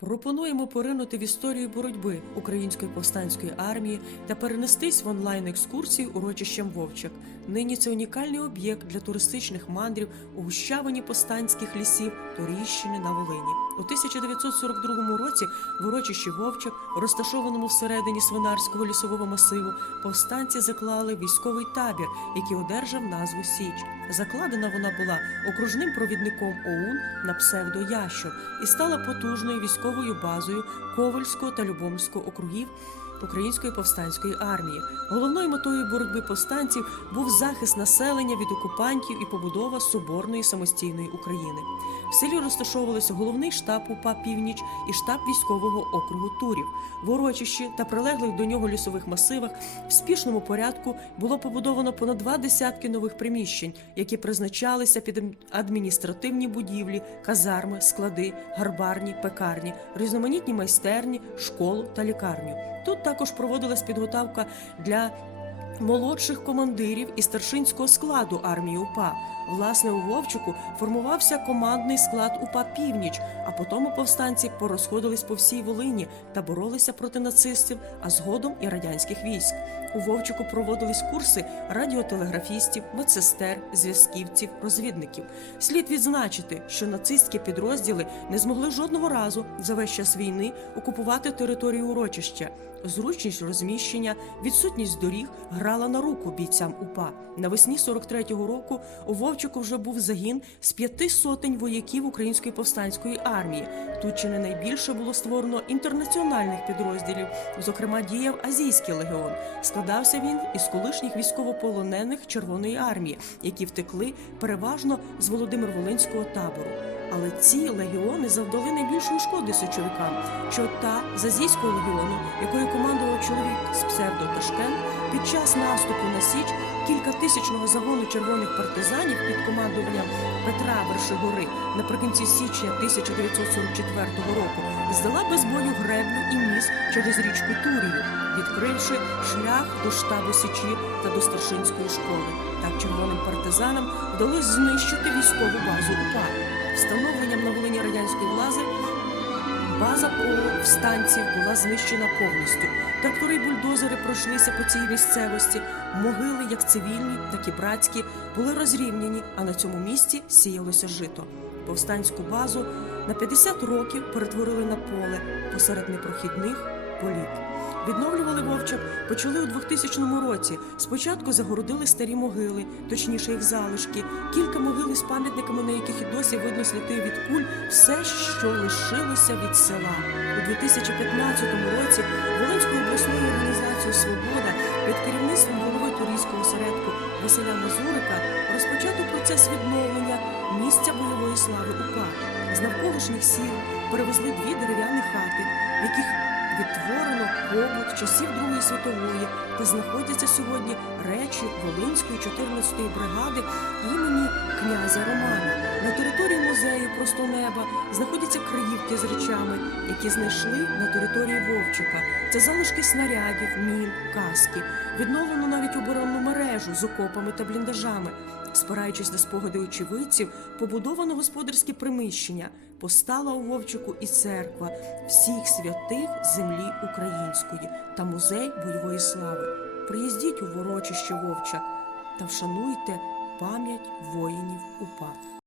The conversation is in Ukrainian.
Пропонуємо поринути в історію боротьби української повстанської армії та перенестись в онлайн екскурсії урочищем Вовчак. Нині це унікальний об'єкт для туристичних мандрів у гущавині повстанських лісів Торіщини на Волині. У 1942 році в урочищі Вовчак, розташованому всередині свинарського лісового масиву, повстанці заклали військовий табір, який одержав назву Січ. Закладена вона була окружним провідником ОУН на псевдо Ящур і стала потужною військовою базою Ковальського та Любомського округів Української повстанської армії. Головною метою боротьби повстанців був захист населення від окупантів і побудова соборної самостійної України. В селі розташовувалися головний штаб УПА Північ і штаб військового округу Турів. В урочищі та прилеглих до нього лісових масивах в спішному порядку було побудовано понад два десятки нових приміщень, які призначалися під адміністративні будівлі, казарми, склади, гарбарні, пекарні, різноманітні майстерні, школу та лікарню. Тут також проводилась підготовка для молодших командирів і старшинського складу армії УПА. Власне, у Вовчику формувався командний склад УПА Північ, а потім повстанці порозходились по всій Волині та боролися проти нацистів, а згодом і радянських військ. У Вовчику проводились курси радіотелеграфістів, медсестер, зв'язківців, розвідників. Слід відзначити, що нацистські підрозділи не змогли жодного разу за весь час війни окупувати територію урочища. Зручність розміщення, відсутність доріг грала на руку бійцям УПА. Навесні 43-го року у Вовчику вже був загін з п'яти сотень вояків Української повстанської армії. Тут чи не найбільше було створено інтернаціональних підрозділів, зокрема діяв Азійський легіон. Складався він із колишніх військовополонених Червоної армії, які втекли переважно з Володимир-Волинського табору. Але ці легіони завдали найбільшої шкоди січовикам, що та з Азійського легіону, якою командував чоловік з псевдо Ташкен, під час наступу на Січ кількатисячного загону червоних партизанів під командуванням Петра Вершигори наприкінці січня 1944 року здала без бою греблю і міст через річку Турію, відкривши шлях до штабу Січі та до старшинської школи. Так червоним партизанам вдалося знищити військову базу УПА. База повстанців була знищена повністю. Трактори й бульдозери пройшлися по цій місцевості. Могили, як цивільні, так і братські, були розрівняні, а на цьому місці сіялося жито. Повстанську базу на 50 років перетворили на поле посеред непрохідних політ. Відновлювали Вовчак почали у 2000 році. Спочатку загородили старі могили, точніше їх залишки, кілька могил із пам'ятниками, на яких і досі видно сліди від куль, все, що лишилося від села. У 2015 році Волинською обласною організацією Свобода під керівництвом голови турійського осередку Василя Мазурика розпочато процес відновлення місця бойової слави УПА. З навколишніх сіл перевезли дві дерев'яні хати, яких відтворено побут часів Другої світової та знаходяться сьогодні речі Волинської 14-ї бригади імені князя Романа. Просто неба знаходяться криївки з речами, які знайшли на території Вовчика. Це залишки снарядів, мін, каски. Відновлено навіть оборонну мережу з окопами та бліндажами. Спираючись на спогади очевидців, побудовано господарське приміщення, постала у Вовчику і церква всіх святих землі української та музей бойової слави. Приїздіть у ворочище Вовча та вшануйте пам'ять воїнів УПА.